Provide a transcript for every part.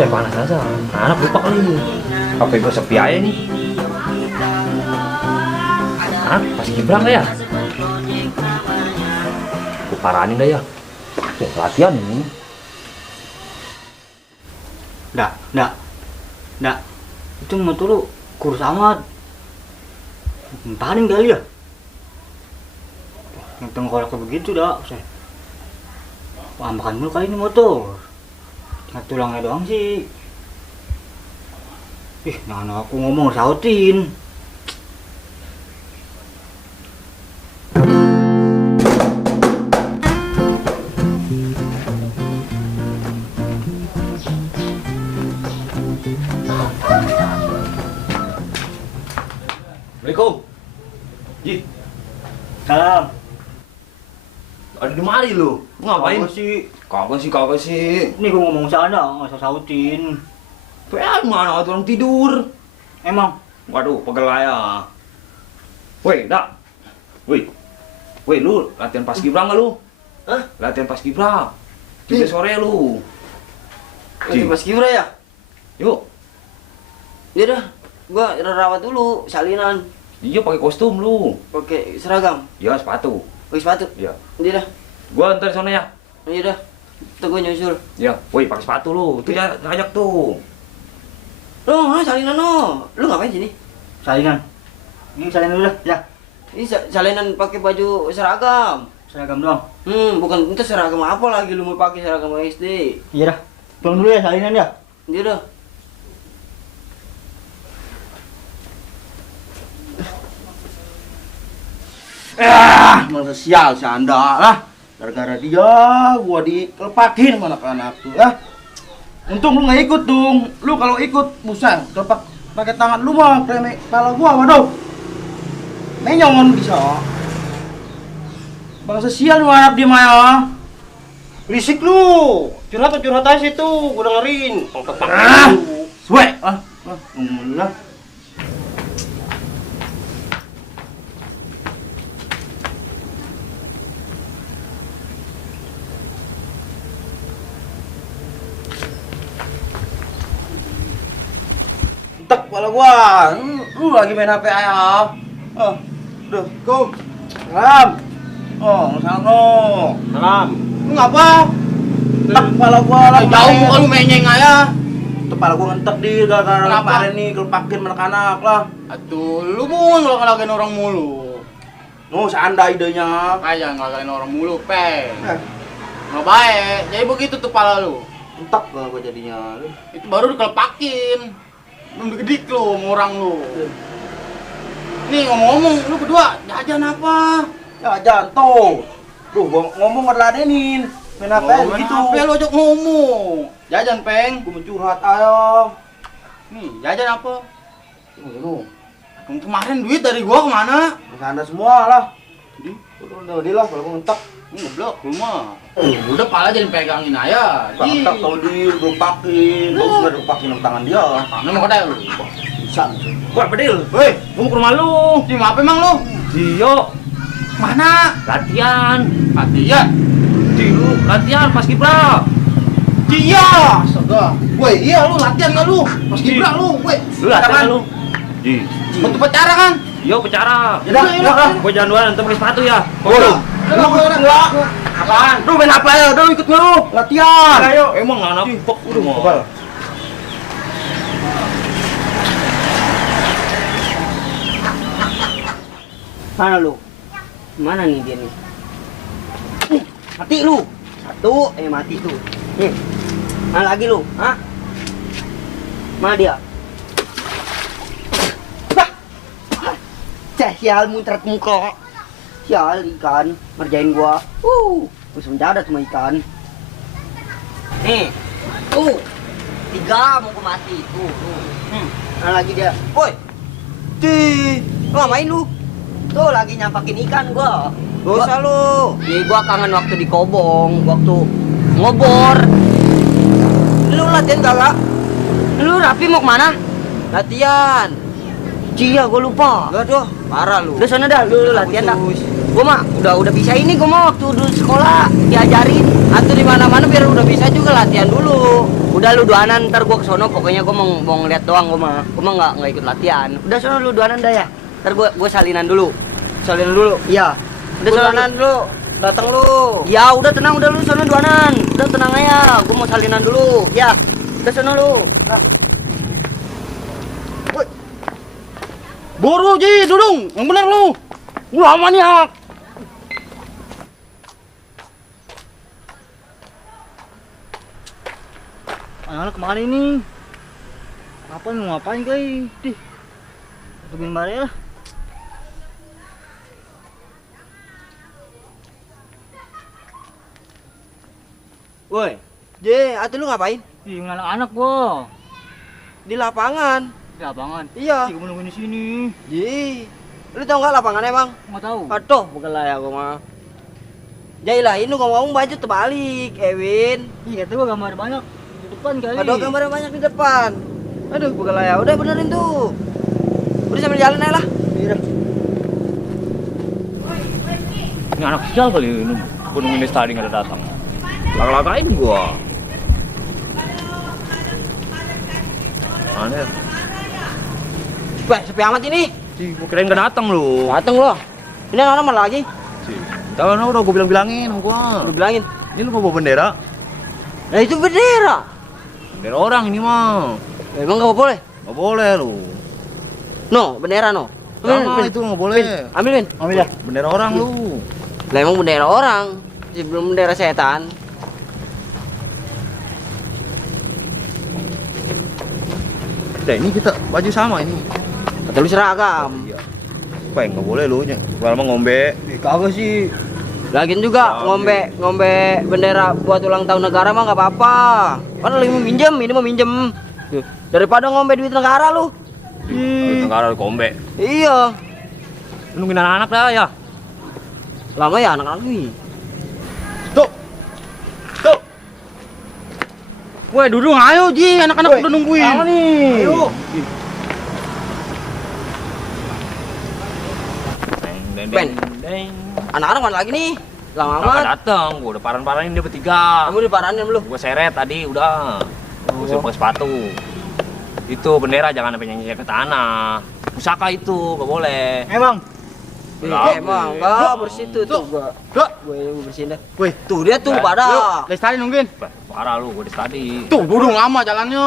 Saya panas aja. Anak lupa kali. HP gue sepi aja nih. Anak pasti Gibran gak ya? Gue paranin dah ya. Latihan ini. Nggak. Itu motor lu kurus amat. Paling kali ya. Yang tengkorak begitu dah. Wah, makan mulu kali ini motor. Tinggal tulangnya doang sih. Nah aku ngomong sautin. Assalamualaikum. Ji. Salam. Ada di mari lu. Ngapain? Kagak sih. Ini gua ngomong sana, nggak usah sautin. Mana orang tidur? Emang? Waduh, pegel ya. Woi, dak. Woi, lu latihan pas Gibra nggak lu? Hah? Latihan pas Gibra. 3 sore lu. Lagi Mas Gibra ya? Yuk. Ya udah, gua rawat dulu salinan, Iya pakai kostum lu. pakai seragam, Ya sepatu. pakai sepatu. Ya. Ya udah, Gua antar sana ya. ya udah. Tuh gua nyusul. Ya. Woi, pakai sepatu lu. Tuh ya ajak tuh. Salinan lu ngapain sini? Salinan. Ini salinan dulu dah. Ya. Ini salinan pakai baju seragam. Seragam doang. Bukan itu seragam apa lagi lu mau pakai seragam SD? Iya dah. Pulang dulu ya salinan ya. Ya udah. Masa sial si Anda lah. Gara-gara dia gua dikelepakin sama anak-anak tuh ya. Untung lu nggak ikut dong. Lu kalau ikut busan kelepak pakai tangan lu mah kremik kepala gua, waduh. Menyongon bisa. Bangsa sial lu harap dia mah ya. Berisik lu, curhat aja situ, gue dengerin. Suwe, ngomong lah. Entek kepala gua. Lu lagi main HP ayam. Udah, kum. Salam. Salam. Salam. Lu ngapa? Tak kepala gua lah. Jauh bukan lu menyeng aja. Kepala gua ngentek di gara-gara kemarin nih kelepakin anak-anak lah. Atuh, lu mau ngelakain orang mulu. Seandai idenya. Aja ngelakain orang mulu, pe. Nggak baik, jadi begitu tuh pala lu. Entek gua jadinya. Itu baru dikelepakin. Belum digedik lu sama orang lu. Nih ngomong-ngomong, lu berdua jajan apa? Ya jantung. Duh, gua ngomong ngeladenin. Main apa gitu. Apa lu ajak ngomong? Jajan, peng. Gua mencurhat ayo. Nih, jajan apa? Lu. Kemarin duit dari gua kemana? Anda semua lah. Udah lah kalau gua ngentek. Ngeblok lu mah. Udah pala jadi pegangin aja. Tak kalau digepakin, terus udah digepakin sama tangan dia. Tangan mau kada lu. Bisa. Wah, Bedil. Woi, Gua mau ke rumah lu. di apa emang lu? Dio, Mana? latihan. Latihan. Lu latihan pas Gibra. Dia. Astaga. Woi, iya lu latihan enggak lu? Pas Gibra lu, woi. Lu latihan lu. Ji. Bentuk pacara kan? Yo bicara. Udah. Gua jangan duluan nanti pakai sepatu ya. Lu enggak. Apaan? Lu main apa ya? Udah lu ikut lu. Latihan. Ayo. Emang anak pok udah mau. Mana lu? Mana nih dia nih? Mati lu. Satu, mati tuh. Mana lagi lu? Hah? Mana dia? Sial muntrat muka. Sial ikan ngerjain gua. Gua mendadak sama ikan. Nih. Tuh. 3 mau gua mati. Tuh. Mana lagi dia? Woi. Lu ngapain lu? Tuh lagi nyampakin ikan gua. Dosa lu. Gua kangen waktu di Kobong, waktu ngobor. Lu latihan kagak? Lu Rapi mau kemana? Latihan. Cia, gua lupa. Aduh, parah lu. Udah sana dah, lu latihan dah. Gua mah udah bisa ini, gua mah waktu dulu sekolah diajarin atur di mana-mana biar udah bisa juga latihan dulu. Udah lu duanan, ntar gua kesono. Pokoknya gua mau ngeliat doang gua mah nggak ikut latihan. Udah sono lu duanan dah ya. Ntar gua salinan dulu. Salinan dulu. Iya. Udah salinan dulu. Datang lu. Ya udah tenang, udah lu sono duanan. Udah tenang aja. Gua mau salinan dulu. Ya. Udah sono lu. Nah. Buru Ji, dudung. Yang bener lu. Gua maniak. Anak kemana ini? Apa mau ngapain kali? Dih. Tungguin bare lah. Woi. Je, atuh lu ngapain? Ih, anak-anak gua. Di lapangan. Di lapangan. Iya. Ih, gua nungguin di sini. Ji. Lu tau nggak lapangan emang? Nggak tahu. Aduh, bukan lah ya gua mah. Jailah, ini ngomong baju terbalik, Ewin. Ih, kata gua gambar banyak di depan kali. Aduh, gambar banyak di depan. Aduh, bukan lah ya. Udah benerin tuh. Udah sambil jalan aja lah. Iya. Ini anak sial kali ini. Gua nungguin di tadi nggak ada datang. Laka-lakain gua. Aneh. Wah, sepi amat ini. Sih, gua kirain nggak datang lu. Dateng lo. Ini anak mana lagi? Tahu nah, udah gua bilang-bilangin sama gua. Udah bilangin. Ini lu mau bawa bendera? Nah, itu bendera. Bendera orang ini mah. Emang nggak boleh? Nggak boleh lu. No, bendera no. Sama itu nggak boleh. Ambil, Win. Ambil ya. Bendera orang lu. Lah emang bendera orang. Sebelum bendera setan. Udah ini kita baju sama ini. Kata lu seragam. Iya. Apa yang nggak boleh lu nya? Gua lama ngombe. Kagak sih. Lagian juga ngombe bendera buat ulang tahun negara mah nggak apa-apa. Kan lu minjem, ini mah minjem. Daripada ngombe duit negara lu. Di negara ngombe. Iya. Nungguin anak-anak dah ya. Lama ya anak-anak nih. Tuh. Tuh. Woi, dudung ayo Ji, anak-anak udah nungguin. Apa nih? Ayo. Ben. Anak-anak mana lagi nih? Lama Nggak amat. dateng, gua udah paran-paranin dia bertiga. Kamu diparanin belum? Gua seret tadi udah. Gua suruh pakai sepatu. Itu bendera jangan sampai nyanyi ke tanah. Pusaka itu nggak boleh. Emang. Emang enggak bersih tuh gua. Tuh. Gue bersihin dah. Woi, Tuh dia tuh pada. Lestari nungguin. Parah lu, gua di tadi. Tuh, dudung lama jalannya.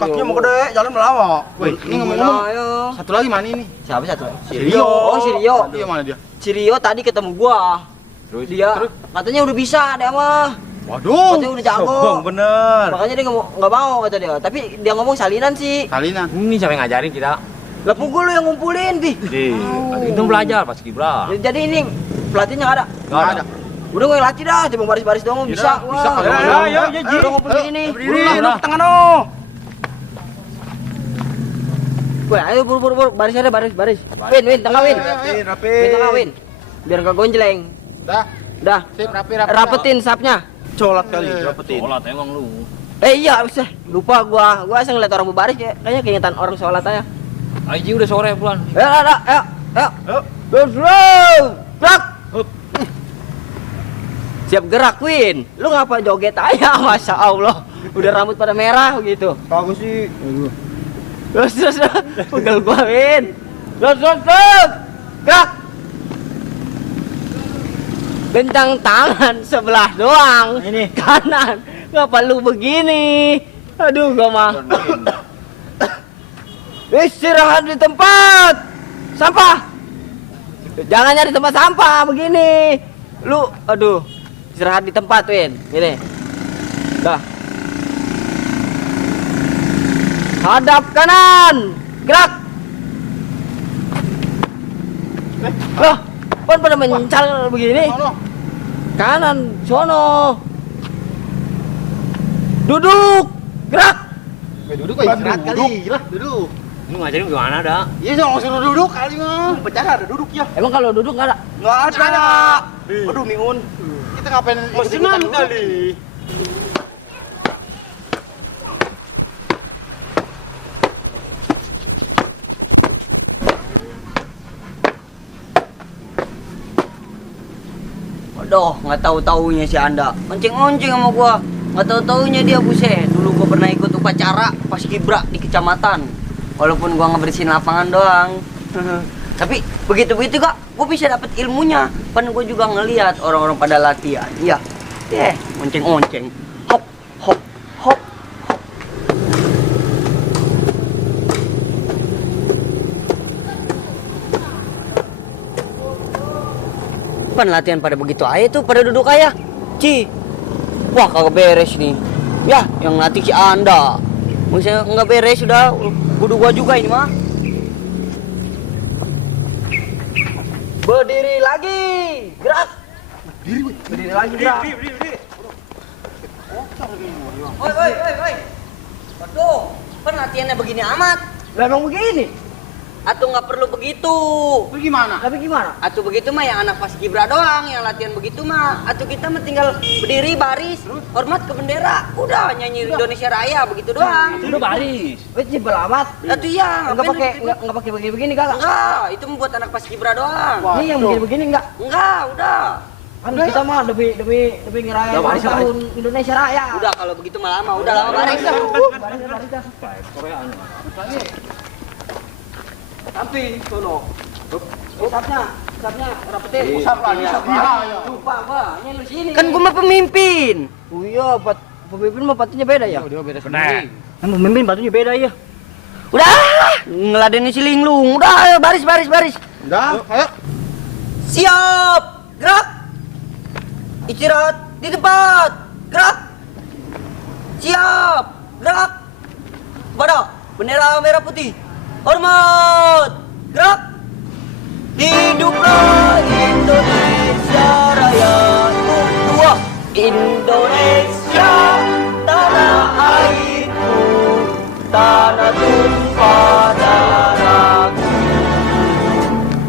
Kakinya mau gede, jalan melawak. Woi, ini ngomong-ngomong. Ayo. Satu lagi mana ini? Siapa satu? Si Rio. Oh, si Rio. Iya mana dia? Si Rio tadi ketemu gua. Terus Dia katanya udah bisa dia mah. Waduh. Katanya udah jago. Bang, bener. Makanya dia nggak mau kata dia. Tapi dia ngomong salinan sih. Salinan. ini siapa yang ngajarin kita? Lah pukul lu yang ngumpulin, Bi. Di itu belajar pas kibra. Jadi ini pelatihnya nggak ada. Nggak ada. Udah gue latih dah, cuma baris-baris doang bisa. bisa Wah. kalau Ayo, mau. ayo, ayo, Ji. Udah ngumpul gini. Berdiri, lu ke tengah no. Woi, ayo buru-buru baris aja baris. Win, tengah Win. Rapi. Win tengah Win. Biar nggak gonjleng. Dah. Dah. Sip, rapi. Rapetin sapnya. Colat kali, rapetin. Sholat emang lu. Iya, usah. Lupa gua asal ngeliat orang berbaris kayaknya keingetan orang sholat aja. Aji udah sore pulang. Ayo. Terus gerak. Siap gerak, Win. Lu ngapa joget aja, Masya Allah. Udah rambut pada merah gitu. Kagak sih. Terus. Pegel gua, Win. Terus. Gerak. Kencang tangan sebelah doang. Ini. Kanan. Ngapa lu begini? Aduh, gua mah. Istirahat di tempat sampah. Jangan nyari tempat sampah begini. Lu, aduh. Istirahat di tempat, Win. Gini. Dah. Hadap kanan. Gerak. Loh, kan pada mencal begini. Kanan, sono. Duduk. Gerak. Duduk istirahat kali. Lah, duduk. Lu ngajarin gimana dah? Iya, jangan suruh duduk kali mah. Pecah ada duduk ya. Emang kalau duduk nggak ada? Nggak ada. Aduh, Miun. Kita ngapain Mesinan ikut-ikutan kali. Waduh, nggak tahu-taunya si Anda. Onceng-onceng sama gua. Nggak tahu-taunya dia buset. Dulu gua pernah ikut upacara pas Kibra di kecamatan. Walaupun gua ngebersihin lapangan doang. Tapi begitu-begitu kak, gua bisa dapet ilmunya. Kan gua juga ngelihat orang-orang pada latihan. Iya. Onceng-onceng. Hop, hop, hop. Pan latihan pada begitu aja tuh, pada duduk aja. Wah kagak beres nih. Ya, yang latih si Anda. Misalnya nggak beres sudah, kudu gua juga ini mah. Berdiri lagi, gerak. Berdiri lagi, gerak. Berdiri. Oi. Waduh, kan latihannya begini amat. Memang begini. Atau nggak perlu begitu? Itu gimana? Tapi gimana? Atau begitu mah yang anak Paskibra doang yang latihan begitu mah. Atau kita mah tinggal berdiri baris, hormat ke bendera, udah nyanyi Indonesia Raya begitu doang. Itu udah baris. Wih, simpel amat. Atau iya, nggak pakai begini kak? Enggak, itu membuat anak Paskibra doang. Ini yang begini enggak? Enggak, udah. Kan kita mah demi ngerayain ulang tahun Indonesia Raya. Udah kalau begitu mah lama, udah lama baris. Tapi sono. Usapnya rapetin. Usap lagi, usap bahaya. Lupa apa? Ini lu sini. Kan gua mah pemimpin. Oh iya, pemimpin mah batunya beda ya? Benar. Yang pemimpin batunya beda ya. Udah, ngeladenin si linglung. Udah, ayo baris. Udah, ayo. Siap, gerak. Istirahat di tempat. Gerak. Siap, gerak. Pada bendera merah putih. Hormat, gerak. Hiduplah Indonesia Raya. Dua, Indonesia tanah airku, tanah tumpah darahku.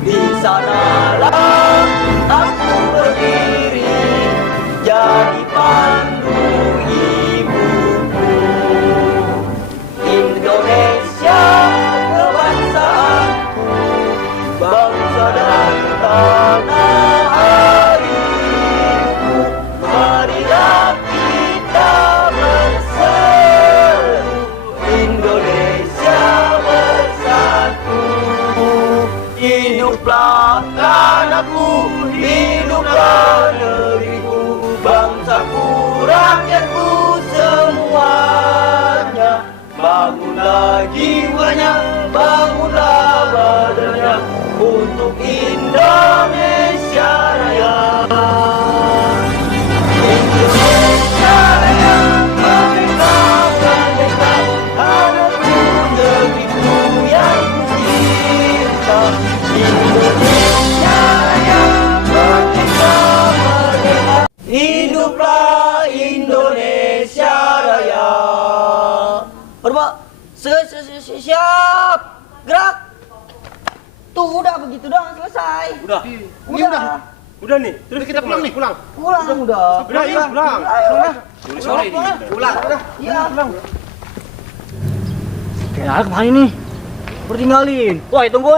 Di sanalah aku berdiri, jadi pandu ibuku. Indonesia kebangsaanku, bangsa dan tanah airku. Marilah kita bersatu, Indonesia bersatu. Hiduplah tanahku, hiduplah negeriku, bangsaku, rakyatku semuanya. Bangunlah jiwanya, bangunlah badannya untuk Indonesia Raya. Indonesia Raya, merdeka, merdeka, tanahku, negeriku yang kucinta. Indonesia Raya, merdeka, merdeka, hiduplah Indonesia Raya. Hormat, siap, gerak. Tuh udah begitu doang selesai. Udah. Ini udah. Udah nih. Terus kita pulang nih, pulang. Pulang udah. Udah, iya, pulang. Ayo. Sore ini. Pulang. Iya. Kayak kemana nih? Bertinggalin. Woi, tunggu